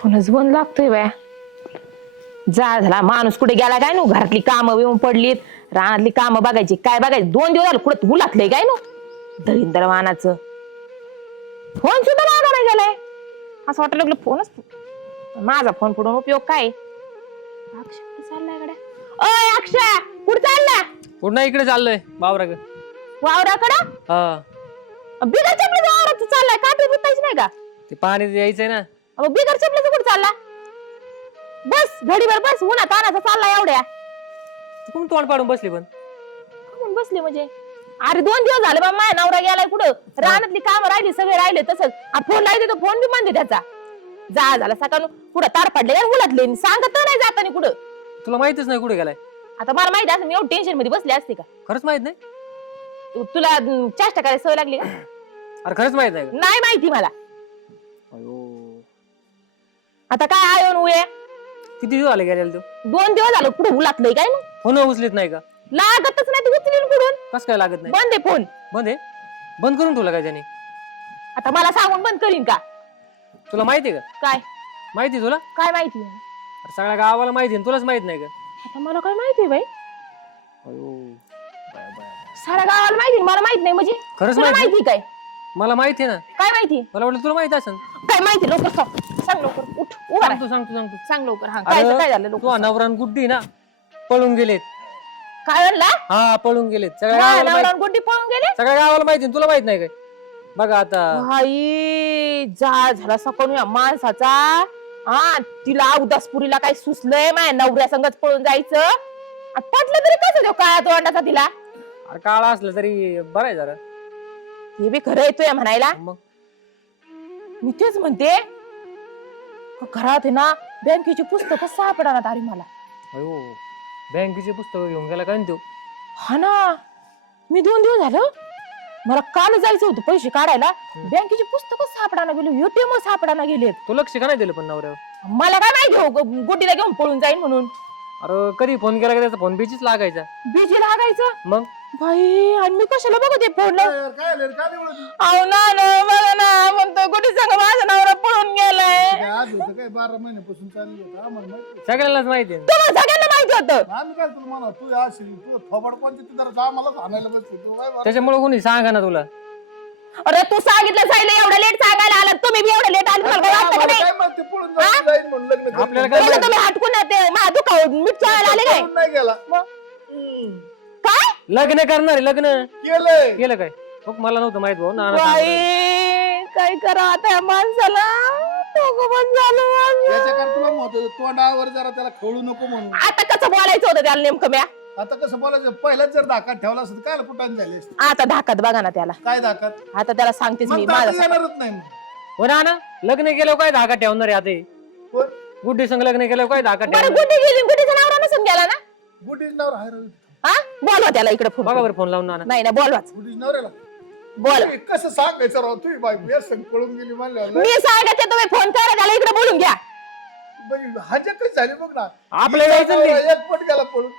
फोनच बंद लागतोय बाया. जा झाला माणूस कुठे गेला काय नो. घरातली कामं बिमं पडलीत, रानातली कामं बघायची काय बघायची. 2 दिवस झाले कुठं उलातलंय काय नो दळिंदर वानाचं. फोन सुद्धा लागा नाही गेलाय. असं वाटलं लागलं फोनच. माझा फोन पडून उपयोग काय. अक्षय कुठे चाललाय गड्या. अय अक्षय कुठे चालला. पुन्हा इकडे चाललोय बावराक. वावराकडं हा बिगर चपलीचं वावरात चाललाय. काठी बुतायची नाही का. ते पाणी यायचंय ना. मग बिगर चपलीचं कुठे चालला. बस घडीभर बस. उन्हा तानाचा चालला एवढ्या. तू कोण तोंड पाडून बसली पण. कोण बसले म्हणजे. अरे 2 दिवस झाले बा. माझ्या नवरा गेलाय कुठं. रानातली कामं राहिली सगळे राहिले तसंच. फोन लावते तो फोन बी म्हणते त्याचा. जा झाला सकाळ पुढं तार पडले आणि उलटले. सांगत नाही जाताना कुठं. तुला माहितच नाही कुठे गेलाय. आता मला माहिती असं मी एवढं टेन्शन मध्ये बसले असते का. खरंच माहित नाही. तुला चेष्टा करायची सवय लागली का. अरे खरंच माहित नाही. नाही माहिती मला. अयो आता काय आयो उये. किती दिवस आले गेलेला तू. 2 दिवस झालं कुठं उलातलंय काय मग. फोन उचलीत नाही का. लागतच नाही तू उचलीन कुठून. कस काय लागत नाही. बंद आहे फोन. बंद आहे. बंद करून ठेवला काय त्याने. आता मला सांगून बंद करीन का. तुला माहितीये का. काय माहिती तुला. काय माहिती. अरे सगळ्या गावाला माहिती तुलाच माहित नाही का. आता मला काय माहिती बाई. अयो साऱ्या गावाला माहिती मला माहित नाही म्हणजे. खरंच तुला माहिती. माहिती काय. मला माहिती आहे ना. काय माहिती. मला वाटलं तुला माहित असेल. काय माहिती लवकर सांग लवकर. उठ उभा राह. सांगतो सांग लवकर. हा काय झालं तू लवकर. नवरान गुड्डी ना पळून गेलेत. काय म्हणला. हा पळून गेलेत. सगळ्या गावाला नवरा गुड्डी पळून गेले. सगळ्या गावाला माहिती तुला माहित नाही काय. बघा आता भाई जा झाला सकाळून या माणसाचा. हा तिला उदासपुरीला काय सुचलंय माझ्या नवऱ्या संगच पळून जायचं. पटलं तरी कसं देऊ काय तोंडाचा तिला. अरे काळा असलं तरी बरं आहे जरा. हे बी खरं येतोय म्हणायला. मग मी तेच म्हणते घरात आहे ना बँकेची पुस्तकं सापडणार अरे मला. अयो बँकेची पुस्तकं घेऊन गेला काय तू. हा ना मी 2 दिवस झालं. मला काल जायचं होतं पैसे काढायला. बँकेची पुस्तकं सापडायला गेलो. एटीएम सापडायला गेलेत. तू लक्ष का नाही दिलं पण नवऱ्यावर. मला काय माहिती हो गुड्डीला घेऊन पळून जाईन म्हणून. अरे कधी फोन केला का त्याचा फोन बीचीच लागायचा. बिजी लागायचं. मग भाई आणि मी कशाला बघते फोनला. काय आलं रे? काय निवडलं तू? अहो ना बघा ना म्हणतो गुड्डी संग माझा नवरा पळून गेलाय. काय आज होतं काय 12 महिन्यापासून चाललं होतं आम्हाला माहिती. सगळ्यांनाच माहिती आहे. तुम्हाला सगळ्यांना माहिती होतं. आम्ही काय तुला म्हणा तू असेल तू थोबड कोणती तू जरा आम्हालाच आणायला बसली तू काय बरं? त्याच्यामुळे कोणी सांगा ना तुला. अरे तू सांगितलं जायला एवढं लेट सांगायला आला. तुम्ही बी एवढं लेट आले. तुम्हाला काय वाटतं का आम्हाला नाही? काय म्हणते पळून जाईन म्हणून लग्न करून. आपल्याला काय पहिलं तुम्ही हटकून ते माझ्या दुखाव मीठ चाळायला आले काय. पळून नाही गेला मग? हम्म. काय लग्न करणार आहे, लग्न केलंय केलं काय. बघ मला नव्हतं माहित भाऊ ना. बाई काय करा आता या माणसाला. डोकं बंद झालं माझं. याच्याकर तुला म्हणतो तोंडावर जरा त्याला खवळू नको म्हणून. आता कसं बोलायचं होतं त्याला नेमकं म्या. आता कसं बोलायचं पहिलाच जर धाकात ठेवला असत काय कुठं झाले असते. आता धाकात बघा ना त्याला. काय धाकात आता त्याला सांगतेच मी मग धाकात माझं. येणारच नाही मग. हो ना लग्न केलं काय धाका ठेवणार आहे आता. कोण? गुड्डी संग लग्न केलं काय धाका बरं ठेवणार. गुड्डी गेली. गुड्डीचा नवरा नसून गेला ना. बुटीच नवरा हाय रे. हा बोलवा त्याला इकडे फोन. बघा बरं फोन लावून ना. नाही ना बोलवाच. बुटीच नवऱ्याला बोल. तुम्ही कसं सांगायचं राव तुम्ही बाई बेस संग पळून गेली म्हणल्यावर मी सांगते तुम्ही फोन करा त्याला इकडे बोलून घ्या. हाजे कशी झाली बघ ना. आपल्या हिचा यायचं नवरा नाही. एक पट गेला पळून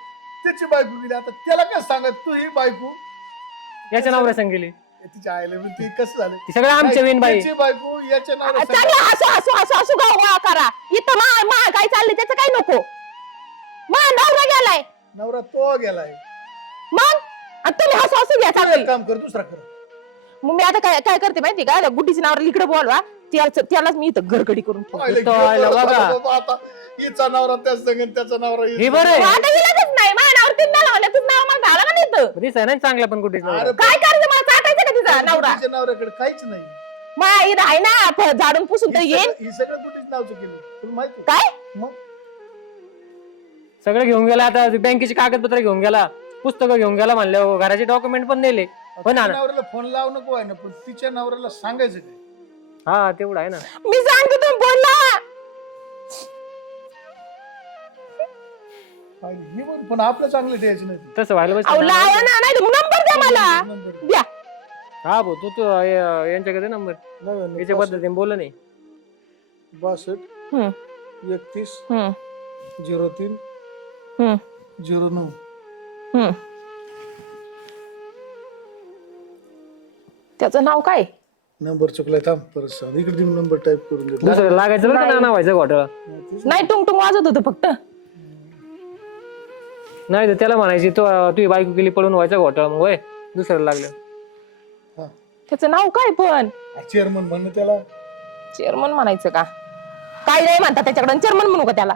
त्याची बायको गेली. आता त्याला काय सांगत तू ही बायको याच्या नवऱ्या संग गेली. तिच्या आईला मी ती कसं झालं ती सगळं आमच्या वेन बाई. त्याची बायको याच्या नवऱ्या संग- चांगलं हसू हसू हसू हसू गाव गोळा करा. इथं मा काय चाललंय त्याचं काय नको. मा नवरा गेलाय नवरा तो गेलाय. मग आणि तुम्ही हसू हसू घ्या तू चांगली. एक काम कर दुसरा कर. मग मी आता काय काय करते माहिती का गुड्डीची नवरा इकडे बोलवा. त्यालाच मी इथं घरगडी करून ठेवते. पाहिलं तो की आयला बरं बघा. झालं बाबा आता हिचा नवरा त्याच संग आणि त्याचा नवरा हे हिचा. बरं आहे. आता गेलाच नाही माझ्या नावर तीन लावल्या तुझं नाव मग झालं का नाही इथं. दिसाय नाही चांगला पण गुड्डीच नवरा. अरे काय करायचं मला चाटायचं का तिचा नवरा. तिच्या नवऱ्याकडे काहीच नाही. माझ्या इथं आहे ना झाडून पुसून तर येईल. ही सगळं कुठेच नावचं केलं तुला माहिती काय मग सगळं घेऊन गेला. आता बँकेची कागदपत्र घेऊन गेला. पुस्तकं घेऊन गेला म्हणल्यावर घराचे डॉक्युमेंट पण नेले. हो ना. तिच्या नवऱ्याला फोन लावू नको आहे ना पण तिच्या नवऱ्याला सांगायचं काय. हा तेवढं आहे ना. मी सांगते तुम्ही बोलला. ही पण पण आपलं चांगलं द्यायचं नाही. तसं व्हायला अहो पाहिजे. लावा ना नाही नंबर द्या मला. नंबर द्या. हा भाऊ तू यांच्याकडे नंबर याच्या पद्धतीने बोल नाही. 62 हम्म 31 हम्म 03 हम्म 09. त्याचं नाव काय. नंबर चुकलाय थांब परत सांग इकडे देऊन नंबर टाईप करून देतो दुसरं लागायचं बरं का नाना व्हायचं घोटाळा. नाही टुंग टुंग वाजत होतं फक्त. नाही तर त्याला म्हणायची तो तुझी बायको गेली पळून व्हायचा घोटाळा मग होय दुसरं लागलं. हा त्याचं नाव काय पण चेअरमन म्हणणं त्याला चेअरमन म्हणायचं का? काय नाही म्हणतात त्याच्याकडे चेअरमन म्हणू का त्याला?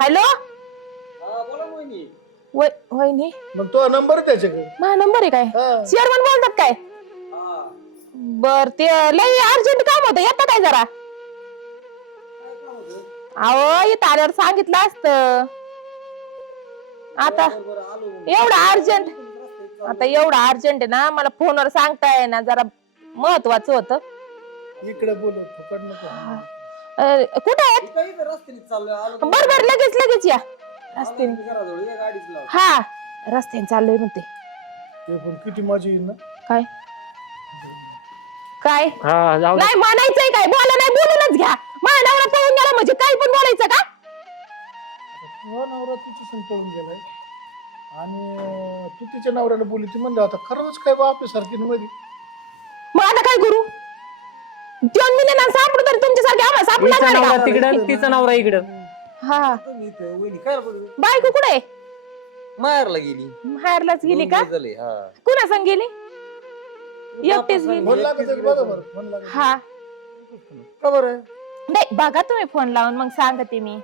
हॅलो वहिनी मग तो नंबर आहे त्याच्याकडे माझा नंबर आहे काय? हा. चेअरमन बोलतात काय? बर ते लई अर्जंट काम होतं येतं काय जरा? अहो इथं आल्यावर सांगितलं असतं. आता एवढं अर्जंट आहे ना मला फोनवर सांगताय ना जरा महत्वाचं होतं. इकडे बोलत फुकट नको कुठे आहेत? बर लगेच या रस्त्याने. हा रस्त्याने चाललोय म्हणते. ते पण किती मजा येईल ना काय काय हा जाऊ दे. नाही म्हणायचंय काय? बोला नाही बोलूनच घ्या. माझ्या नवरा पळून गेला म्हणजे काय पण बोलायचं का? तुझा नवरा तिच्या संग पळून गेलाय आणि तू तिच्या नवऱ्याला बोलली ती म्हणलं आता खरंच काय बा आपल्यासारखी मध्ये मग आता काय करू? 2 महिन्यांना सापडू तरी तुमच्यासारखे आम्हाला हिचा सापडणार नवरा का? तिकडं तिचा नवरा इकडं. हा बायको कुठे आहे? माहेरला गेली बाहेरलाच गेली का? झाले हा कुणा संग गेली? एकटीच गेली. फोन लागत आहे बघा बरं फोन लागत हा का बरं नाही बघा तुम्ही फोन लावून मग सांगते मी.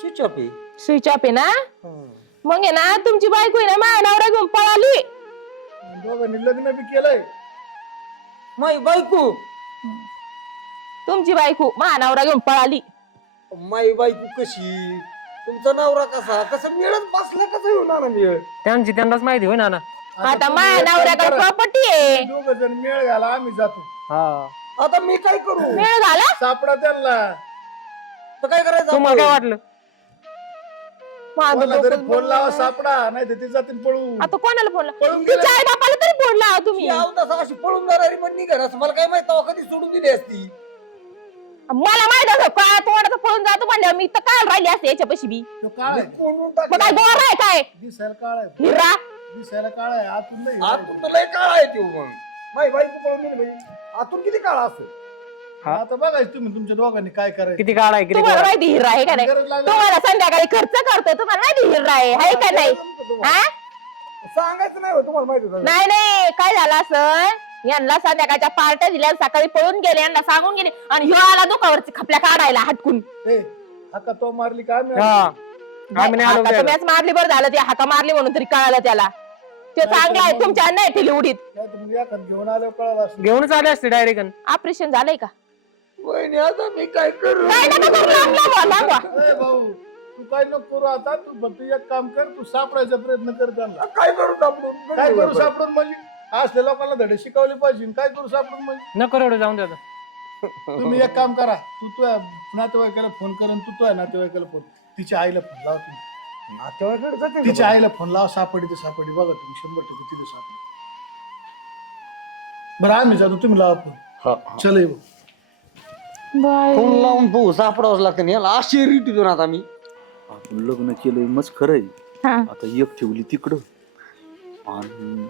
स्विच ऑफ आहे स्विच ऑफ आहे ना? मग आहे ना तुमची बायको आहे ना माझ्या नवरा घेऊन पळाली. दोघांनी लग्न बी केलंय माई बायको तुमची बायको माझ्या नवरा घेऊन पळाली. माई बायको कशी तुमचा नवरा कसा मिळत बसला कसा येऊन ना मिळ त्यांची त्यांनाच माहिती होय नाना. आता माझ्या नवऱ्याकडे प्रॉपर्टी आहे. दोघ जण मेळ घाला आम्ही जातो हा आता मी काय करू मेळ झाला. सापडा त्यांना तर काय करायचं तुम्हाला काय आपण? वाटलं? माझं कोणाला तरी डोकं फोन लावा बोलणं. सापडा नाही तर ते जातील पळून आता कोणाला फोन पळून गेला. तिच्या आई बापाला तरी फोन लावा तुम्ही. ती अवतासा अशी पळून जाणारी पण निघाल असं मला काय माहित तेव्हा कधी सोडून दिली असती मला माहित असं काय तोंडाचं पळून जातो म्हणल्यावर मी तर काल राहिली असते याच्यापाशी बी. तो काळ आहे कोंडून मग काय टाकलं गोर आहे काय? दिसायला काळ आहे हिरा दिसायला काळ आहे आतून नाही आतून तर लय काळ आहे ते मग माई बायको पळून गेली म्हणजे आतून किती काळ असेल आता बघायचं तुम्ही तुमच्या दोघांनी काय करायचं किती काळ आहे किती तुम्हाला काळ आहे? माहिती हिरा आहे का नाही? गरज लागली. तुम्हाला संध्याकाळी खर्च करतोय तुम्हाला माहिती हिरा आहे का नाही? हा? सांगायचं नाही हो, तुम्हाला माहिती होतं नाही नाही काय झालं असं यांना संध्याकाळच्या पार्ट्या दिल्या सकाळी पळून गेले यांना सांगून गेले आणि ह्यो आला दुखावरची खपल्या काढायला हटकून. ए, हाका तो मारली काय मी हा आम्ही नाही आलो हाका द्यायला. तुम्हीच मारली बरं झालं ते हाका मारली म्हणून तरी कळालं त्याला. ते चांगला आहे तुमच्या नाही ठेली उडीत. नाही तर मग एखाद घेऊन आल्यावर कळालं असं घेऊनच आले असते डायरेक्ट. ऑपरेशन झालंय का? वहिनी आता मी काय करू काय नका करू, लांब लांब व्हा, लांब व्हा. ए भाऊ तू काय नको करू आता तू फक्त एक काम कर तू सापडायचा प्रयत्न कर त्यांना काय करू सापडून काय करू सापडून म्हणजे असले लोकांना धडे शिकवले पाहिजे काय करू सापडून म्हणजे नको रडू जाऊन द्या आता. तुम्ही एक काम करा तू तुझ्या नातेवाईकाला फोन कर आणि तू तुझ्या नातेवाईकाला फोन तिच्या आईला फोन लावा तुम्ही नातेवाईकडे जाते तिच्या आईला फोन लावा सापडी ते सापडी बघा तुम्ही 100% तिथे सापडी बरं आम्ही जातो तुम्ही लावा फोन चल ये भाऊ. बाय. फोन लावून भाऊ सापडावंच लागतं ना याला अशी रीट देऊन आता मी आपण लग्न केलंय मस्त खरंय हा. आता एक ठेवली तिकडं आणि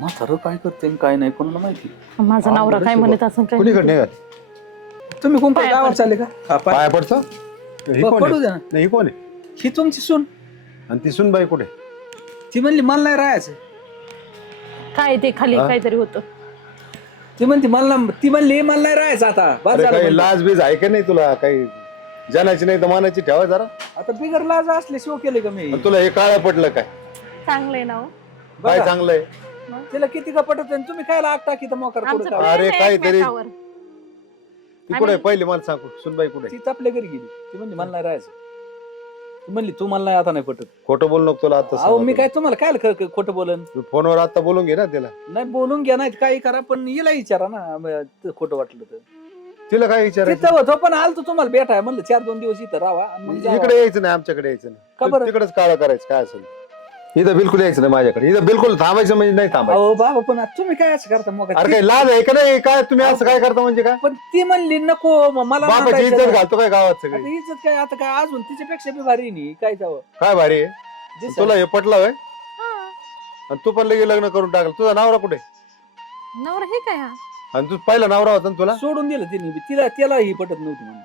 म्हातारं काय करते आणि काय नाही कोणाला माहिती. माझा नवरा काय म्हणत असं काय कुणीकडे निघाल तुम्ही कोण गावात चालले का हा, पाया पडतो ही कोण पडू आहे? द्या ना. नाही ही कोण आहे ही तुमची सून आणि ती सुनबाई कुठे ती म्हणली मला नाही राहायचं. काय ते खाली काहीतरी होतं. ती म्हणली मला नाही राहायचं आता बस अरे झालं काही म्हणलं. लाज बीज आहे का नाही तुला काही जनाची नाही तर मानाची ठेवा जरा आता बिगर लाज असले शिव केले का मी आणि तुला हे काळं पडलं काय चांगलंय ना हो. काय बघा, चांगलंय तिला किती का पटत आणि तुम्ही काय लाग टाकी तर मोकर पुढे आमचं का अरे प्रेम आहे काहीतरी- एकमेकावर. ती कुठे पहिली मला सांगू सुनबाई कुठे ती आपल्या घरी गेली ती म्हणली मला नाही राहायचं. ती म्हणली तू मला नाही आता नाही पटत. खोटं बोल नको तुला आता अहो मी सांगतो. काय तुम्हाला काय खोटं बोलन तू फोनवर आता बोलून घे ना तिला नाही बोलून घ्या नाही काही करा पण हिला विचारा ना ते खोटं वाटलं तर तिला काय विचारायचं तिथं होतो पण आलतो तुम्हाला भेटाय म्हणलं 4-2 दिवस इथं राहा आणि मग जावा. इकडे यायचं नाही आमच्याकडे यायचं का नाही बरं? तिकडेच काळं करायचं काय असेल इथं बिलकुल यायचं नाही माझ्याकडे इथं बिलकुल थांबायचं म्हणजे नाही थांबायचं अहो बाबा पण आता तुम्ही काय असं करता मग अरे काही लाज आहे का नाही काय तुम्ही असं काय करता म्हणजे काय पण ती म्हणली नको मला बापाची नांदायचं इज्जत नाही. घालतो काय गावात आता सगळी इज्जत काय आता काय अजून तिच्यापेक्षा बी भारी नाही काय जावं काय भारी आहे जे तुला हे पटलं होय हा. आणि तू पण लगेच लग्न करून टाकलं. तुझा नवरा कुठे? नवरा हे काय हा? आणि तू पहिला नवरा होता ना तुला? सोडून दिलं तिने त्याला ही पटत नव्हती म्हणून.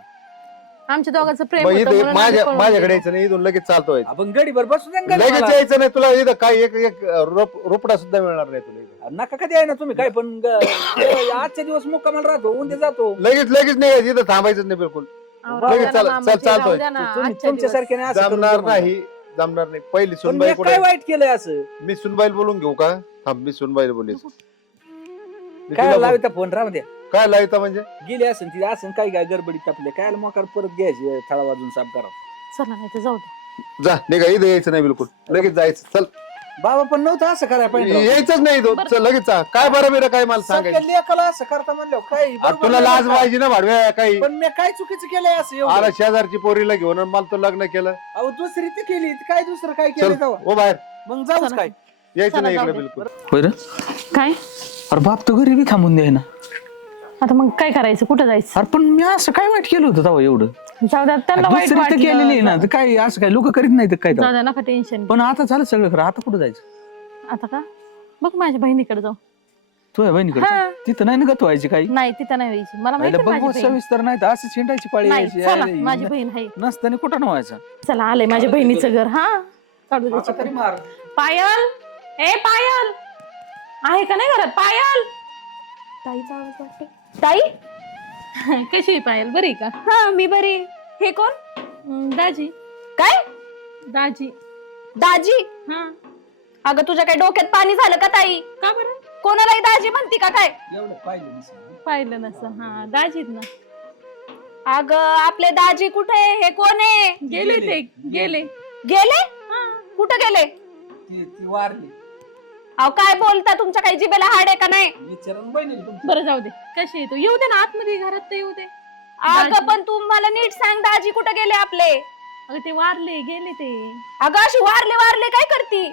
आमच्या दोघांचं प्रेम मग होतं इथं म्हणून आम्ही माझ्या पळून माझ्याकडे गेलो. यायचं नाही, इथून लगेच चालतो व्हायचं. आपण गडीभर बसून द्या ना लगेच गडीवाला. यायचं नाही तुला. इथं काय एक एक रोपडा सुद्धा मिळणार नाही तुला इथं. नका कधी आहे ना तुम्ही काय पण आजच्या दिवस मुक्कामाला राहतो उद्या जातो. लगेच नाही इथं थांबायचं नाही बिलकुल. अहो, लगेच राहू द्या चाल- ना मामाची, चाल- चालतोय. राहू द्या ना, तुम्ही आजच्या तुमच्यासारखे नाही असं करून जमणार जमणार. नाही. पहिली पण सुनबाई मी कुठे? काय वाईट केलंय असं? मी सुनबाईल बोलून घेऊ का? थांब, मी सुनबाईल बोलायचं. मी काय तिला बोल- लावता फोन राहू द्या. काय लावता म्हणजे? गेली असेल ती असेल काय काय गडबडीत आपल्या काय मोकार परत घ्यायची थळा वाजून साफ करा. चला नाही तर जाऊ द्या. जा निघा, इथं यायचं नाही बिलकुल. लगेच जायचं. चल, बाबा पण नव्हतं असं करायला पाहिजे. यायचंच नाही इथं. चल लगेच जा. काय बरं बिरं काय मला सगळ्या सांगायचं? लेकाला असं करता म्हणलं काय अरे बरोबर तुला नाही लाज का? पाहिजे ना भाडव्या काही. पण मी काय चुकीचं केलंय असं एवढं? आला शेजारची पोरीला घेऊन आणि मला तो लग्न केलं. अहो दुसरी ती केली काय दुसरं काय चल केलं तेव्हा? हो बाहेर. मग जाऊच चला. काय. यायचं चला, नाही जाऊ इकडे दे. बिलकुल. होय रे. काय अरे बाप तर घरी बी थांबून द्याय ना. आता मग काय करायचं? कुठं जायचं? अरे पण मी असं काय वाईट केलं होतं तेव्हा एवढं? जाऊ द्या, त्यांना वाईट दुसरी तर केलेली आहे ना वाटलं. तर काय असं काय लोक करीत नाही तर काय जाऊ तेव्हा? द्या, नका टेन्शन. पण आता झालं सगळं खरं. आता कुठं जायचं? आता का बघ माझ्या बहिणीकडे जाऊ. तुझ्या बहिणीकडे हा. तिथं नाही ना गत व्हायची काही. नाही तिथं नाही व्हायची. मला माहिती आहे बघ माझी बहीण. सविस्तर नाही तर असं छिंडायची पाळी नाही यायची. चला, अरे, माझी बहीण आहे. नसताना कुठं नव्हायचं. चला आलंय माझ्या बहिणीचं घर. हा काढू द्यायची. तरी मार. पायल, ए पायल आहे का नाही घरात? पायल, ताईचा आवाज वाटते. ताई कशी आहे पायल? बरी का? हा मी बरी. हे कोण? दाजी. काय? दाजी. दाजी? हा अगं तुझ्या काय डोक्यात पाणी झालं का ताई? का बरं? कोणालाही दाजी म्हणती का काय? एवढं पाहिलं नसेल. पाहिलं नसं. हा दाजीत ना. अगं आपले दाजी कुठे? हे कोण आहे? गेले ते गेले. गेले? कुठं गेले? ती वारली. अहो काय बोलता? तुमच्या काही जिभेला हाड आहे का नाही? विचारून बहिणीला तुमच्या. बरं जाऊ दे. कशी आहे तू? येऊ दे ना आतमध्ये, घरात तर येऊ दे. अगं पण तू मला नीट सांग, दाजी कुठे गेले आपले? अगं ते वारले, गेले ते. अगं अशी वारले वारले काय करती?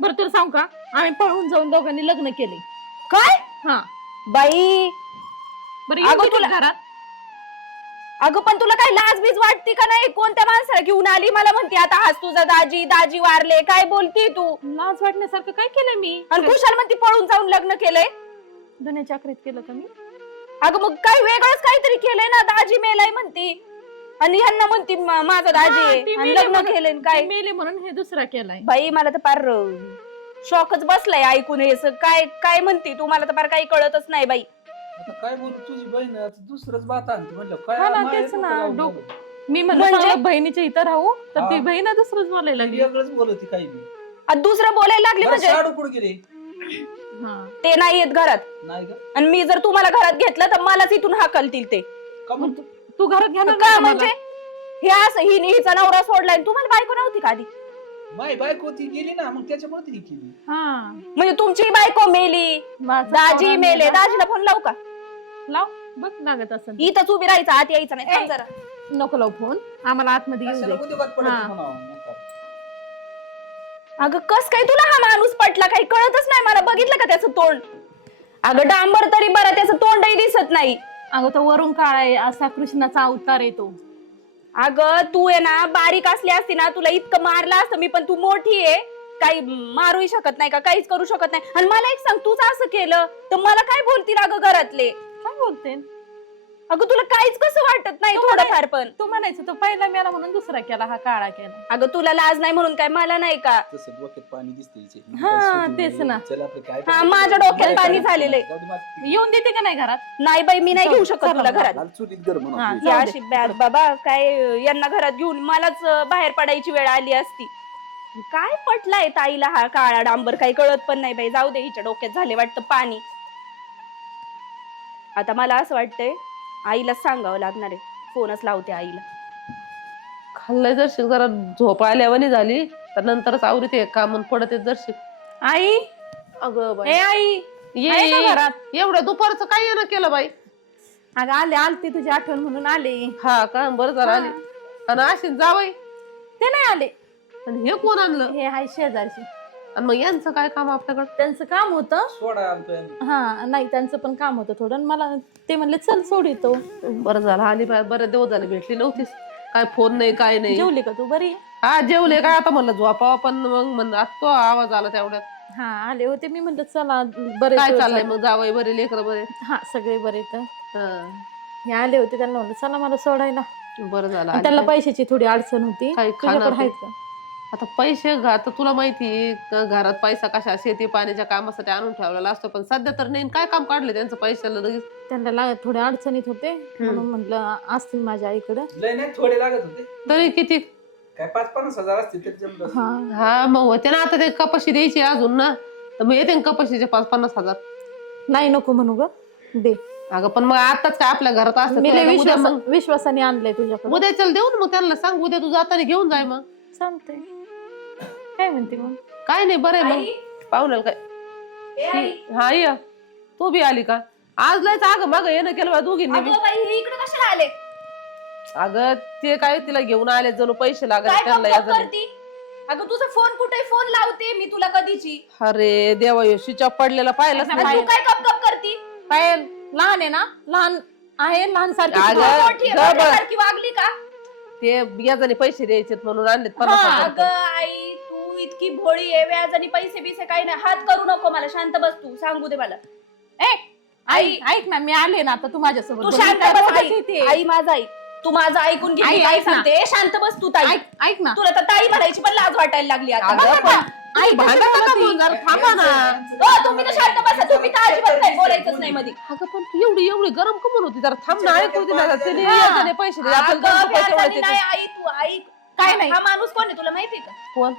बरं तुला सांगू का, आम्ही पळून जाऊन दोघांनी लग्न केले. काय? हा बाई, बरं अगं येऊ दे तुला- तुला घरात. अगं पण तुला काही लाज बीज वाटती का नाही? कोणत्या माणसाला घेऊन आली मला म्हणते आता हाच तुझा दाजी, दाजी वारले. काय बोलती तू? लाज वाटण्यासारखं काय केलं मी? आणि कुशाल म्हणती पळून जाऊन लग्न केलंय. दुनिया चाकरीत केलं का मी? अगं मग काय वेगळंच काहीतरी केलंय ना. दाजी मेलाय म्हणती आणि ह्यांना म्हणती माझा दाजी हा, आहे ती आणि मेली लग्न म्हणून- केलंय. ती काय मेले म्हणून हे दुसरा केलाय. बाई, मला तर फार शॉकच बसलाय ऐकून हे काय काय म्हणती तू. मला तर फार काही कळतच नाही बाई. आता काय बोलू तुझी बहीण आता दुसरंच बात आणते म्हणलं काय हा ना, माहेर तेच कुठं ना, राहून डोकं- गेलं? मी म्हणलं म्हणजे? चांगलं बहिणीच्या इथं राहू तर ती हा. बहीण दुसरंच बोलायला लागली. वेगळंच बोलती काही बी. आणि दुसरं बोलायला लागली बरं, म्हणजे साडू कुठं गेले? हा ते नाही येत घरात. नाही का? आणि मी जर तुम्हाला घरात घेतलं तर मलाच इथून हाकलतील ते. का मग? तू घरात घेणार का नाही म्हणजे मला? हे असं हिचा नवरा सोडलाय आणि तुम्हाला बायको नव्हती का आधी? माय बायको ती गेली ना मग त्याच्यामुळे ती केली. हा म्हणजे तुमची बायको मेली, माझा दाजी नवरा मेले. मेला. दाजीला फोन लावू का? लाव, बघ लागत असं. इथंच उभी राहायचं, आत यायचं नाही. थांब ए. जरा. नको लाव फोन, आम्हाला आतमध्ये येऊ कशाला दे. उद्योगात पडायचं हा. म्हणावं, नका. अगं कस काय तुला हा माणूस पटला? काही कळतच नाही मला. बघितलं का त्याचं तोंड? अगं डांबर तरी बरं, त्याचं तोंडही दिसत नाही. अगं तो वरून काळा आहे, असा कृष्णाचा अवतार येतो. अगं तू आहे ना, बारीक असली असती ना तुला इतकं मारलं असतं मी. पण तू मोठी आहे, काही मारूही शकत नाही का, काहीच करू शकत नाही. आणि मला एक सांग, तूच असं केलं तर मला काय बोलतील अगं घरातले? काय बोलते? अगं तुला काहीच कसं वाटत नाही तू थोडंफार पण? तू म्हणायचं तो पहिला मेला म्हणून दुसरा केला, हा काळा केला. अगं तुला लाज नाही म्हणून काय मला नाही का? तसं डोक्यात पाणी दिसते हिचे. हा, काय सोडून तेच दे. ना. चल आपलं काय हा, करायचं? माझ्या डोक्यात काय पाणी करायचं? झालेलं आहे. जाऊ दे बाकी. येऊन देते का नाही घरात? नाही बाई, मी नाही चल, घेऊ शकत चल तुला मग. घरात. लाल चुलीत घर म्हणा हा, आपली. ही जाऊ दे. अशी बॅग बाबा, काय यांना घरात घेऊन मलाच बाहेर पडायची वेळ आली असती. काय पटलाय ताईला हा काळा डांबर? काही कळत पण नाही बाई. जाऊ दे, हिच्या डोक्यात झाले वाटतं पाणी. आता मला असं वाटतंय आईला सांगावं लागणार आहे. फोनच लावते आईला. खाल्लंय जर जरा झोप आल्यावानी झाली तर नंतरच आवरीत एक काम पडत जर आई, अगं बाई ए आई, ये आहे का ये. घरात? एवढं दुपारचं काय येणं केलं बाई? अगं आलती तुझी आठवण म्हणून आले. हा का, बरं झालं आली. आणि अशी जावई ते नाही आले. आणि हे कोण आणलं? हे आहे शेजारचे. आणि मग यांचं काय काम आपल्याकडं? त्यांचं काम होतं. सोडा आणतोय आम्ही. हा नाही, त्यांचं पण काम होतं थोडं. आणि मला ते म्हणले चल सोड येतो. बरं झालं आली बाई, बरं दिवस झाले भेटली नव्हतीस. काय फोन नाही काय नाही. जेवली का तू? बरी आहे? हा जेवले काय, आता म्हणलं झोपावं पण मग म्हणलं आता तो आवाज आला तेवढ्यात. हा आले होते. मी म्हणलं चला बरे काय चाललंय मग जावई बरे लेकर बरे? हा सगळे बरे तर हा. हे आले होते. त्यांना म्हणलं चला मला सोडायला. बरं झालं आणि त्यांना आली. पैशाची थोडी अडचण होती. काय तुझ्याकडे खाणार आहेत का? आता पैसे आता तुला माहिती घरात पैसा कशा शेती पाण्याच्या कामासाठी आणून ठेवलेला असतो, पण सध्या तर नाही. काय काम काढले त्यांचं पैशाला लगेच? त्यांना थोड्या अडचणीत होते म्हणून म्हटलं असतील माझ्या आईकडे. लय नाही थोडे लागत होते. तरी किती? काय 5-50 हजार असतील तरी जमलं. हा हा मग होते ना. आता ते कपाशी द्यायची अजून ना, तर मग येते ना कपाशीचे 5-50 हजार. नाही नको म्हणू ग दे. अगं पण मग आताच काय आपल्या घरात असतं मी लय तुला उद्या मग विश्वासाने आणलंय तुझ्याकडे. उद्या चल देऊ ना मग त्यांना सांग उद्या तू जाताना घेऊन जाय मग. चालतंय. काय म्हणते मग? काय नाही बरं आहे मग पाहुण्याला काय. हा ये तू बी आली का? आज लयच अगं मग येणं केलं बा दोघींनी बी. इकडे कशाला आले? अगं ते काय तिला घेऊन आले जणू पैसे लागत काय त्यांना गप या गप जणी. करती? अगं तुझा फोन कुठे? फोन लावते मी तुला कधीची. अरे देवा स्विच ऑफ पडलेला पाहिलंच आणि नाही. तू काय गप गप करती? पायल लहान आहे ना? लहान आहे लहान सारखी. अगं, तू मोठी आहे, गप. मोठ्यासारखी वागली का? ते याजाने पैसे द्यायचे म्हणून आणलेत 50 हजार अगं रुपये. आई तू इतकी भोळी आहे. व्याजाने पैसे बिसे काही नाही. हात करू नको मला. शांत बस तू. सांगू दे मला. आई ऐक ना मी आले ना आता तू माझ्यासोबत तू बोल. शांत मी काय बस बोलत आई. होते? आई माझा आई. तू माझं ऐकून घे. आई, मी काय ऐक ना. सांगते. शांत बस तू ताई. ऐक ना. तुला तर ताई म्हणायची पण लाज वाटायला लागली आता. अगं, बघा पण ना. आई भांडण नका करू, जरा थांबा ना. तुम्ही तर शांत बसा. तुम्ही तर अजिबात काही बोलायचंच नाही मध्ये. अगं पण तू एवढी गरम कमून होती जरा थांब ना. ऐकू दे ना. त्याने याजाने पैसे दिले आपण अगं, दोघं पैसे व्याजाने वाढते. नाही आई तू ऐक. काय नाही. हा माणूस कोण आहे तुला माहिती का? कोण?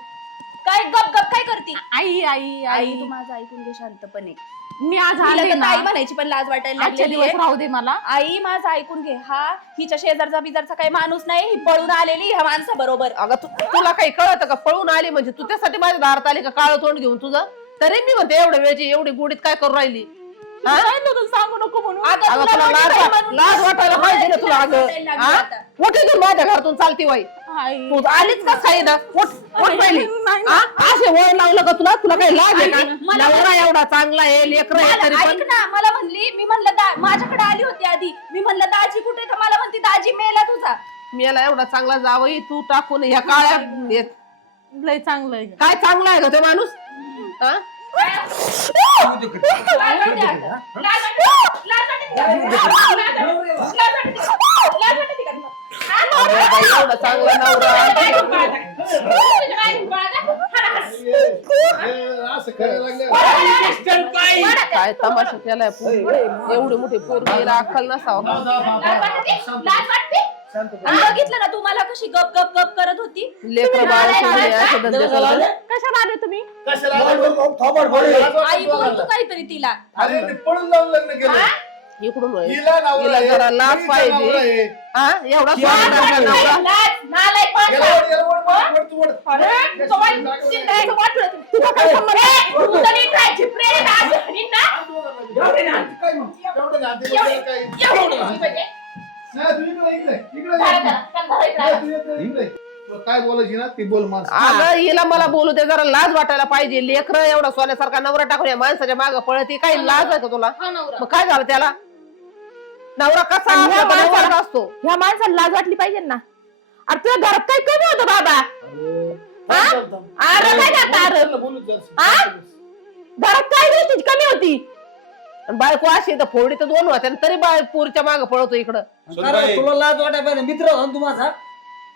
काय गप गप काय करती? आई आई आई तू माझं ऐकून घे शांतपणे. मी आज तिला आले तर ना. ताई म्हणायची पण लाज वाटायला आजच्या लागलेली दिवस आहे. राहू दे मला. आई माझं ऐकून घे. हा हिच्या शेजारचा बिजारचा काही माणूस नाही. ही पळून आलेली ह्या माणसाबरोबर. अगं तुला काही कळतं का? पळून आली म्हणजे तू त्यासाठी माझ्या दारात आली का काळं तोंड घेऊन तुझं? तरी मी म्हणते एवढ्या वेळची एवढी गुडीत काय करू राहिली? हा? सांगू नको म्हणून. अगं, अगं तुला तुला मोठी बाई म्हणून लाज वाटायला पाहिजे ना तुला. लाज अगं वाटायला लागली हा? आता. उठ इथून माझ्या घरातून चालती वाई. आई तू आलीच का काही ना? उठ पहिली. नाही. हा? असे वळ लावलं का तुला? तुला काही लाज आहे का? मला- नवरा एवढा चांगला आहे लेकर आहे तरी मला पण ऐक ना. मला म्हणली. मी म्हणलं माझ्याकडे आली होती आधी. मी म्हणलं दाजी कुठे? तर मला म्हणती दाजी मेला तुझा. मेला एवढा चांगला जावई तू टाकून ह्या काळ्या लय चांगलं आहे. काय चांगला आहे का तो माणूस? हा? लाज वाटते आता. लाज वाटते. लाज वाटते का? लाज वाटते का? लाज वाटते का? अरे बाई, एवढा चांगला नवरा. असं करायला लागलं. काय तमाशा केलाय एवढी मोठी पोरगी अक्कल नसावं. लाज वाटते? आणि बघितलं ना तू मला कशी गप गप गप करत होती. लेकर बाळ सोडले असे धंदे करतात. कशाला आले तुम्ही? कशाला आलं? थोबाड फोडली. आई बोल तू काहीतरी तिला. अरे मी पळून जाऊन लग्न केलं. इकडून होय. हिला नवरा हिला आहे, जरा लाज हिचा पाहिजे. नवरा आहे. हा एवढा लाज स्वाभिमानी वाटते नवरा. का? लाज, नालायक माणसा. याला ओढ, याला ओढ, ओढ, ओढ, तू ओढ. अरे, तुझं वाट- चिंध्याचं वाट तुला. तुझं काय संबंध? तू तर नीट राहायची. प्रेम आहे असं नीट ना. एवढे ना, काय मग? एवढं ना, ते एवढी- काय? एवढी नीट पाहिजे. नाही, तू इकडे, इकडे, इकडे धरा, ये. धरा, धरा, धरा. नाही, तू इकडे, इकडे. तुला काय बोलायची ना ती बोल माणसं. अगं हिला मला बोलू दे जरा लाज वाटायला पाहिजे. लेकर एवढा सोन्यासारखा नवरा टाकून या माणसाच्या मागे पळती. काही लाज आहे का तुला? हा नवरा. मग काय झालं त्याला? नवरा कसा आणि ह्या असतो तर माणसाला- नवरा असतो. ह्या माणसाला लाज वाटली पाहिजे ना. अरे तुझ्या घरात काय कमी होतं बाबा? अरे काय करता? अरे बोलू जरासं. हा? घरात काय गोष्टी कमी होती? आणि बायको अशी तर फोडी तर दोन होत्या तरी बाय पोरीच्या मागे पळतो इकडं. अरे, तुला लाज वाटाय पाहिजे. मित्र हो ना तू माझा.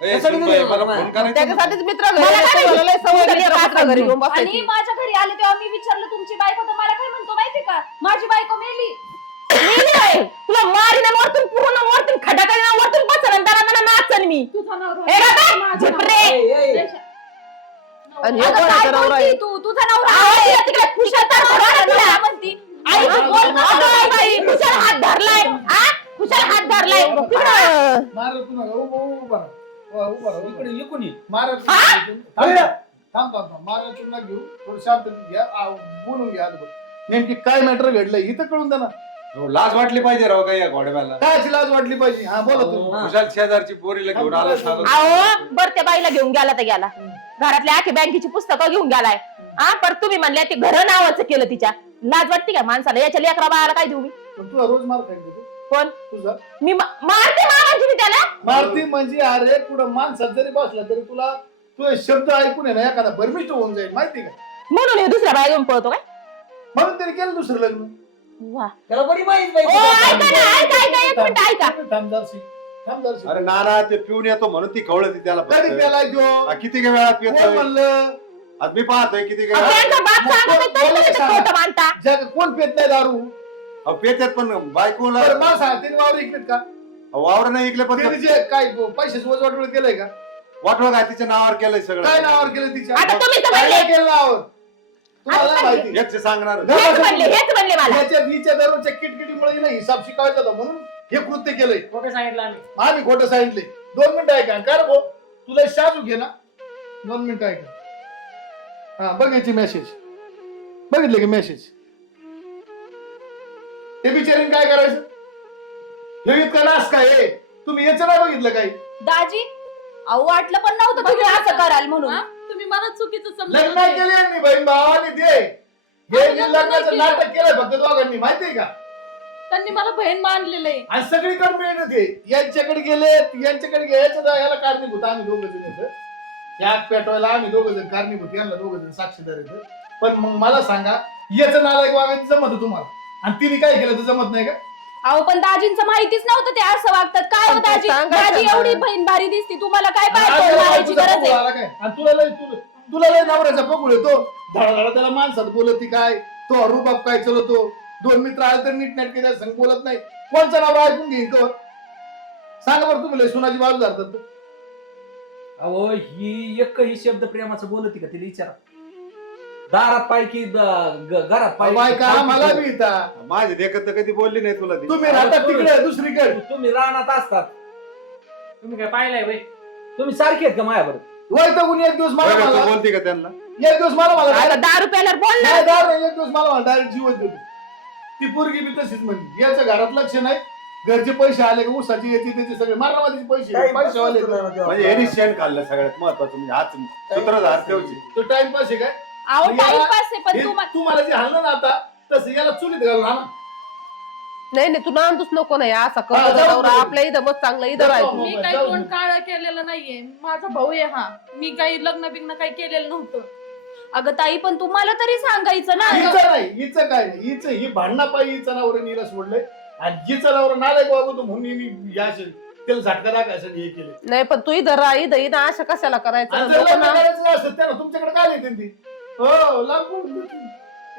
कशाला सुनबाई, गेली मला बाबा? फोन करायचा ना. त्याच्यासाठीच मित्र घरी मला येतात. काय तुम्हाला लय सवय तुमच्या मित्र लेकराचं घरी घेऊन आणि बसायची. माझ्या घरी आले तेव्हा मी विचारलं तुमची बायको तर मला काय म्हणतो माहिती का? माझी बायको मेली. मेली आहे. तुला मारीन आणि वरतून पूर्ण वरतून खड्डा करीन आणि वरतून बसन त्याला नाचन मी. तुझा नवरा. हे बाबा, झिपरे. आणि हे अगं, कोणाचा काय नवरा आहे? बोलती तू? तुझा नवरा आवाज आहे. येतो तिकडे खुशाल तर धरा तिला. काय म्हणती? आई बोल ना. अगं बाई, खुशाल हात धरलाय. हा? खुशाल हात धरलाय. तिकडं. मारत तू नका. उभा राहा. उभा राहा. इकडे इकडून ये. मारत तू नका घेऊ. थांब, थांब, थांब. मारत तू नका घेऊ. थोडं शांत घ्या. बोलून घ्या आजोबा. नेमकी काय मॅटर घडलंय इथं कळून द्या ना. हो, लाज वाटली पाहिजे राव काय या घोड्याला. काय अशी लाज वाटली पाहिजे? हा बोला तू. खुशाल शेजारची पोरीला घेऊन आला सांगत. अहो बर त्या बाईला घेऊन गेला तर गेला. घरातल्या आखी बँकेची पुस्तकं घेऊन गेलाय. हा पर तुम्ही म्हणले ते घर नावाचं केलं तिच्या. लाज वाटते का माणसाला? याच्या लेकरा बाळाला काय देऊ मी? पण तुला रोज मार खायला तू कोण? तुझा मी मारते मारायची मी त्याला. मारती म्हणजे अरे पुढं माणसात जरी बसला तरी तुला तुझे शब्द ऐकून आहे ना एखादा भरमिष्ट होऊन जाईल माहिती का? म्हणून हे दुसऱ्या बाया घेऊन पळतो काय म्हणून तरी केलं दुसरं लग्न. वा त्याला बरी माहित ओ, ऐका ना, ऐका एक थांब, मिनिट ऐका थांब जराशी, थांब जराशी. अरे नाना ते पिऊन येतो म्हणून ती खवळती त्याला फक्त. कधी प्याला त्यो? हा, किती वेळा कोण पितोय म्हणलं आज मी पाहतोय किती अहो, वेळा त्यांचा बाप सांगत होता, तरी तुम्ही ते खोटं मानता जग कोण पेत नाही दारू? अहो, पेत्यात पण बायकोला बरं मला सांग, तिने वावर इकलेत का? वावर नाही ऐकले पण तिने जे काय पैशाचं वज वाटवलं केलंय का? वाटवं काय तिच्या नावावर केलंय सगळं काय नावावर केलं तिच्या? आता तुम्ही तर काय म्हणले नाही केलं नावावर? तुम्हाला आता माहिती. हेच सांगणार हेच म्हणले मला याच्या नीच्या दररोजच्या किटकिटीमुळे नाही हिसाब शिकावायचा होता म्हणून हे कृत्य केलंय. खोटं सांगितलं आम्ही. आम्ही खोटं सांगितले. 2 मिनिटं ऐका. काय रे भाऊ, तुला शाजू घे ना. 2 मिनिटं ऐका. हा बघायची मेसेज बघितले की मेसेज. ते बिचारीने काय करायचं? हे इतकं नास काय हे? तुम्ही याचं नाही बघितलं काही? दाजी अहो वाटलं पण नव्हतं तुम्ही असं कराल म्हणून. तुम्ही मला चुकीचं लग्न नाही केले यांनी बहीण भावाने ते हे लग्नाचं नाटक केलंय फक्त दोघांनी माहितीये का? त्यांनी मला बहीण मानलेलं आहे. आणि सगळीकडे मिळत ते यांच्याकडे गेले यांच्याकडे गेले याला कारणीभूत आम्ही दोघ जण या पेटवायला आम्ही दोघ जण कारणीभूत यांना दोघ जण साक्षीदार आहेत. पण मग मला सांगा याचं नालायक वागायचं जमत तुम्हाला आणि तिने काय केलं तर जमत नाही का? अहो पण दाजींचं माहितीच नव्हतं ते असं वागतात. काय हो पण ते दाजी सांगायचं दाजी ना. एवढी बहीण भारी दिसती तुम्हाला काय आणि बाहेर आज कोण याला मारायची तुझा गरज पगू आहे? आला काय? आणि तुला लय नवऱ्याचा पगुळ येतो धडाधडा त्याला माणसात बोलती काय तो रुबाब काय चलतो 2 मित्र आले तर नीट नेट केल्या संग बोलत नाही. कोणचा नाव ऐकून घेईन तो सांगा बरं तुम्ही लय सुनाची बाजू धरतात. अहो ही एकही शब्द प्रेमाचं बोलती का तिला विचारा. दारात पाय की घरात पाय बायका मला बी येता माझे देखत तर कधी बोलली नाही तुला ती. तुम्ही राहतात तिकडे दुसरीकडे तुम्ही रानात असतात. तुम्ही काय पाहिलंय बाई? तुम्ही सारखे आहेत का माझ्याबरोबर? वय तर कुणी एक दिवस मला बघा, तू मला बोलती का त्यांना एक दिवस मला आता 10 रुपयाला बोल ना नाही दार नाही, एक दिवस मला डायरेक्ट जीवन देतो. ती पोरगी बी तशीच म्हणली याचं घरात लक्ष नाही. घरचे पैसे आले का ऊसाचे याचे त्याचे सगळे मारामारीचे पैसे पैसेवाले म्हणजे यांनी शेण खाल्लं सगळ्यात महत्वाचं म्हणजे हाच सूत्रधार ठेवची. तो टाइमपास आहे काय? अहो याला- टाइमपास आहे पण हे तुम्हाला तुम्हाला जे हल्लं ना आता तसं याला चुलीत घालून आणा. नाही नाही तू नांदूच नको नाही असा हा, करतो जाऊ नवरा दे. आपल्या इथं मग चांगलं इथं राहायचं. मी काही कोण काळ केलेलं नाहीये. माझा भाऊ आहे हा. मी काही लग्न बिग्न काही केलेलं नव्हतं. अगं ताई पण तुम्हाला तरी सांगायचं ना. हिचं नाही हिचं काय नाही हिचं ही भांडणा पायी हिचं नावर नीला सोडलंय आणि हिचं नावर नालायक वागवतो म्हणून हिने या त्याला झटका टाकायसाठी हे केले. नाही पण तू इथं राह इथं इथं अशा कशाला करायचं आणि जर नको लग्न ना. करायचं असतं त्यानं तुमच्याकडे काय येते ती हो लांब पडून देते.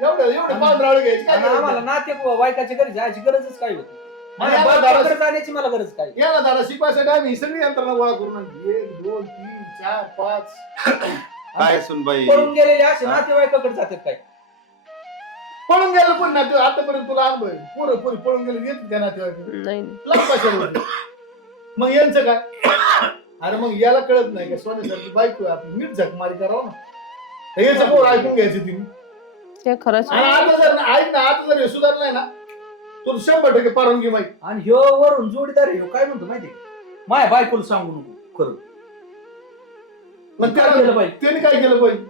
एवढे पांढराळ घ्यायची काय आणि गरज आम्हाला नाही. नाते वाईटाची गरज जायची गरजच काय होती? आणि आम्हाला दारा- जाण्याची मला गरज काय? याला दादा शिकवायसाठी आम्ही ही सगळी यंत्रणा गोळा करून आणली. 1 2 3 4 5 काय सुनबाई पळून गेलेले असे नातेवाईकाकडे जातात काय? पळून गेलं पण नाते आतापर्यंत तुला अनुभव आहे. पोरं पोरी पळून गेले येत त्या नातेवाईक नाही लांब कशाला होते? मग यांचं काय? अरे मग याला कळत नाही का सोन्यासारखी बायको आहे आपली नीट झकमारी करावं ना. याचं पोर ऐकून घ्यायचं तिने. ते खरंच आणि आता जर ऐक ना आता जर हे सुधारलंय ना तुला 100% परवानगी माहिती. आणि ह्यो वरून जोडीदार ह्यो काय म्हणतो माहिती माझ्या बायकोला सांगू नको खरं. मग काय केलं पाहिजे? त्याने काय केलं पाहिजे?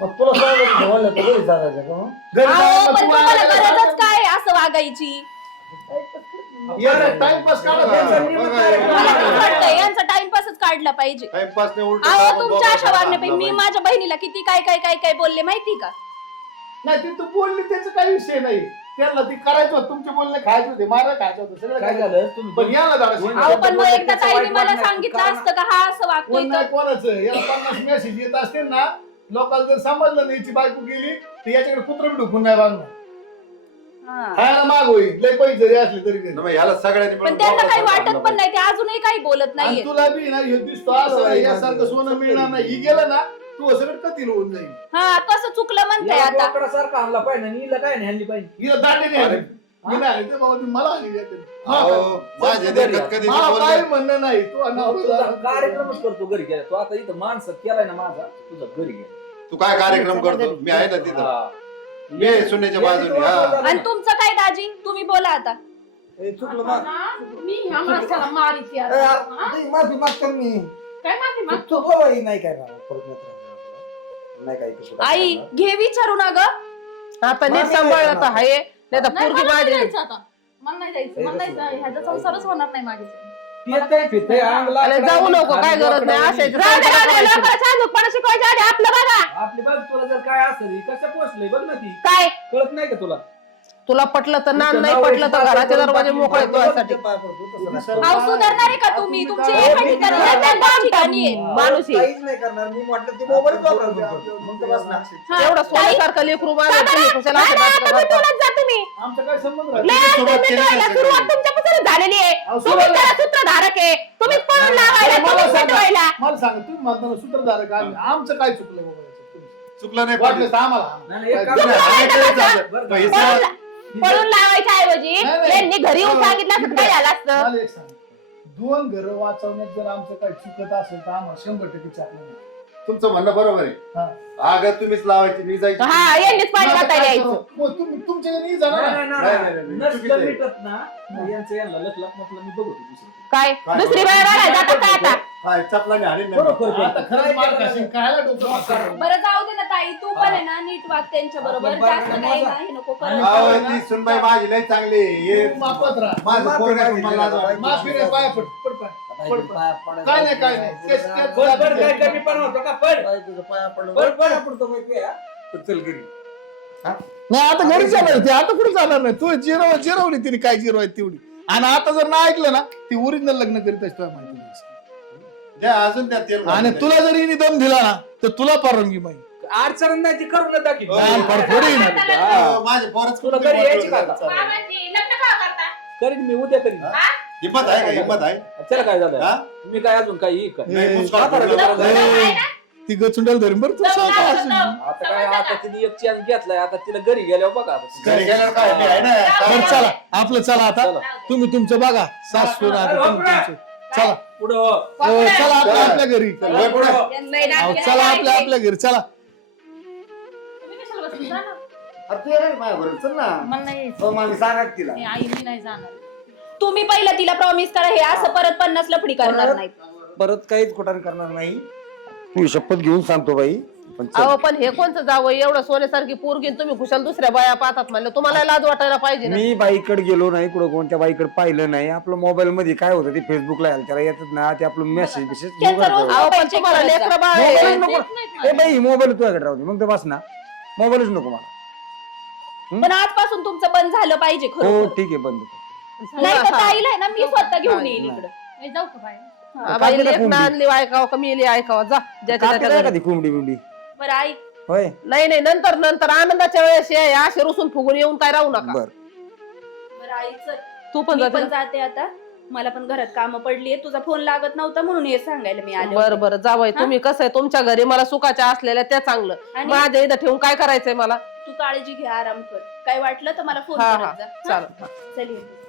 मग तुला सांगायचं म्हणलं तर घरी सांगायचं का मग? घरी अहो जायला पण तुम्हाला तुम्हाला गरजच काय असं वागायची? याला टाइमपास काढा त्यांचा बघा, नियमच बघा, नाही. मला कसं बघा. वाटतंय यांचा टाइमपासच काढला पाहिजे. टाइमपास नाही उलट अहो तुमच्या अशा वागण्यापायी मी माझ्या बहिणीला किती काय काय काय काय बोलले माहिती का? नाही ती तू बोलली त्याचा काही विषय नाही. त्यांना ती करायचं होतं तुमचे बोलणे खायचे होते मारा खायचं होतं सगळं काय खायचं. झालं तुम्ही पण याला जरा दोन- शिकवा. अहो पण मग एकदा त्याचं ताईने वाईट मला वाटण्याचं सांगितलं कारण- असतं का हा असं वागतोय कोण तर नाही कोणाचं याला 50 मेसेज येत असते ना लोकांना जर समजलं नाही याची बायको गेली तर याच्याकडे कुत्र बी ढुकून नाही वागणार. हा. खायला माग होईल लय पैसे जरी असले तरी घरी. मग याला सगळ्यांनी पण मिळून त्यांना काही दोघांना वाटत आपलं पण नाही ते अजूनही काही बोलत आणि नाहीये. तुला बी ना हे दिसतो असं यासारखं सोनं मिळणार नाही. ही गेलं ना तू सगळं कतील होऊन जाईल. हा कसं चुकलं म्हणताय आता? सारखा आणला पाहिजे आणि हिला काय नाही आणली पाहिजे. हिला दांडे नाही आले. मी नाही आले, ते बाबा ती मला आली यातून. अहो, माझे देखत कधी मला बोलले काय म्हणणं नाही तू तुझा कार्यक्रमच करतो घरी गेला तू आता इथं माणसं केलाय ना माझा तुझा घरी गेला. तू काय कार्यक्रम करतो मी आहे ना तिथं हा. मी आहे सुनेच्या बाजूने हा आणि तुमचं काय दाजी तुम्ही बोला आता. हे चुकलं मा मी ह्या माणसाला मारित यार. नाही, माफी मागतो मी. काय माफी माग? तू बोल, नाही काय राहणार, परत नाही राहणार. नाही काय कसं आई घे विचारू ना ग. आता नीट मामी सांभाळलं नाही तर हाय नाही तर नाही, पोरगी मला नाही माझी जायचं आता. मला नाही जायचं. मला नाही जायचं. ह्याचा संसारच होणार नाही माझ्याशी. येतंय फिरतंय अंग अरे लाकडाने, जाऊ नको, काय खाली गरज नाही, लाकडाने. असायचं. राहू दे, राहू दे, लोकांना साजूकपणा शिकवायच्या आधी आपलं बघा. आपली बघ तुला जर काय असेल कसं पोचलंय बघ ना ती काय कळत नाही का तुला तुला पटलं तर नान, नाही पटलं तर घराचे दरवाजे मोकळे तुझ्यासाठी. अहो सुधारणार आहे का तुम्ही? तुमची एका ठिकाणी आहे, त्या दोन ठिकाणी आहे. माणूस आहे. काहीच नाही करणार मी म्हटलं ते मोबाईल वापरतो मग तर बस ना. हा, एवढं ताई, सोन्यासारखं लेकरू माझं, तुम्ही कशाला असं दादा, नाटकं तुम्ही करता? बोलत जा तुम्ही. आमचा काय संबंध लय राहतो? तुम्ही मिटवायला सुरुवात तुमच्यापासून झालेली आहे. अहो, तुम्ही सुरुवात- त्याला सूत्रधारक आहे. तुम्ही पळून लावायला, मला तुम्ही सांगा. मिटवायला. मला सांगा तुम्ही म्हणताना सूत्रधारक आम्ही आमचं काय चुकलं बाबा याच्यात? चुकलं नाही वाटलं पाहिजे. तर आम्हाला नाही, एक काम काय- करा. आम्ही काय चाललं? बरं का? पैसा- पळून लावायच्या ऐवजी नाही, नाही. यांनी घरी येऊन सांगितलं असतं काय झालं असतं. मला एक सांग 2 घरं वाचवण्यात जर आमचं काही चुकत असेल तर आम्हाला 100% चाकलं नाही. तुमचं म्हणणं बरोबर आहे हा. अगं तुम्हीच लावायची मी जायची हा यांनीच पाणी मग आता वाटायला काय यायचं. करू? मग तुमच्या नाही जाणार नाही, ना? नाही, नाही, नाही, नाही, नाही. नाही, चुकीचं नसलं आहे. मिटत ना मग यांचं यांना लक म्हटलं मी बघतो दुसरं. काय काय दुसरी वेळ राहिला जातात काय आता काय चपलाने हाणीन नाही. बरोबर आता खरंच मार खाशील, खायला डोकं वापरावं. बरं जाऊ दे ना ताई, तू पण आहे ना नीट वाग त्यांच्या बरोबर. आपलं जास्त बारकं काही माझं- नाही नको अहो, करत. ती सुनबाई माझी लय चांगली आहे. हे तू माफत राहा. माझं पोरगं आहे, मला लाज वाटते. माफी रे, पाया पड, पड पाय. पड, पड. काय नाही काय नाही केस- केस- बरं, बरं, काय कमी पण होतो का पण पाया पडलं बरं, बरं. पडतो माहिती आहे, हा? चल घरी. नाही आता घरी जाणार ते आता कुठे जाणार नाही तू जिरवली तिने काय जिरवाय तेवढी आणि आता जर नाही ऐकलं ना ती ओरिजिनल लग्न करीत असतो माहिती नाही. द्या अजून द्या तेल आणि तुला जर हिने दम दिला ना तर तुला परवानगी माहिती अडचण नाही ती करून दाखी थोडी ना माझे पोरच तुला घरी यायची का आता? बाबांची लग्न का करता? करीन मी उद्या करीन हिंमत आहे का हिंमत आहे चला काय झालं हा? मी काय अजून काही येईल का नाही, ए, मुस्कान आता फोडलं. रडू नका. ती गचुंडाल धरून बरं तू जाऊ स्वतः नका, असून. जाऊ. आता काय आता तिने एक चान्स घेतलाय आता तिला घरी गेल्यावर बघा आता. घरी गेल्यावर काय मी आहे ना बरं चला आपलं चला आता चला. तुम्ही तुमचं बघा सासू आता अरे, तुम्ही बापरे. तुमचं. चला पुढं हो. चला आपल्या आपल्या घरी वय पुढं. यांना ना- अहो, चला आपल्या आपल्या घरी चला तुम्ही कशाला बसले? जा ना. अरे तू ये रे माझ्याबरोबर, चल ना. मला नाही यायचं. हो, मामी सांगा की तिला मी आई मी नाही जाणार. तुम्ही पहिलं तिला प्रॉमिस करा, हे असं परत 50 लफडी करणार नाही. परत काहीच कुठाने करणार नाही तू शपथ घेऊन सांगतो बाई पण चल. अहो पण हे कोणचं जावं, एवढं सोन्यासारखी पोरगी आणि तुम्ही खुशाल दुसऱ्या बाया पाहतात म्हणलं, तुम्हाला लाज वाटायला पाहिजे ना. मी बाईकडे गेलो नाही कुठं कोणत्या बाईकडे पाहिलं नाही आपलं मोबाईल मध्ये काय होतं ते फेसबुकला यायला त्याला येतात ना ते आपलं मेसेज त्यांचा रोज अहो पण check तुम्हाला करत जा. लेकरं बाळ आहे. मोबाईल नको देत नाहीत ए बाई मोबाईल तुझ्याकडे राहू दे मग तर बस ना मोबाईलच नको मला पण आजपासून तुमचं बंद झालं पाहिजे हो खरं. ठीक आहे बंद कर. नाही तर ताईला आहे ना मी स्वतः घेऊन येईन नाही. इकडं. मी जाऊ का बाहेर? हा, बाई काकीला लेक कोंबडी. ना आणली ऐकावं का मेली ऐकावं जा ज्याच्या कापी त्याच्या नाही घरी. का ती कोंबडी बिंबडी बरं आई होय नाही नाही नंतर नंतर आनंदाच्या वेळेस ये, असे रुसून फुगून येऊन काय राहू नका. बर बरं आई चल तू पण मी जाते पण ना? जाते आता. मला पण घरात कामं पडलीये, तुझा फोन लागत नव्हता म्हणून हे सांगायला मी आले बरं होते. बरं जावय हा? तुम्ही कसं आहे तुमच्या घरी मला सुखाच्या असलेल्या त्या चांगलं आणि माझ्या इथं ठेवून काय करायचंय मला. तू काळजी घे, आराम कर. काय वाटलं तर मला फोन हा करत हा जा. हा? चालेल हा. चल ये.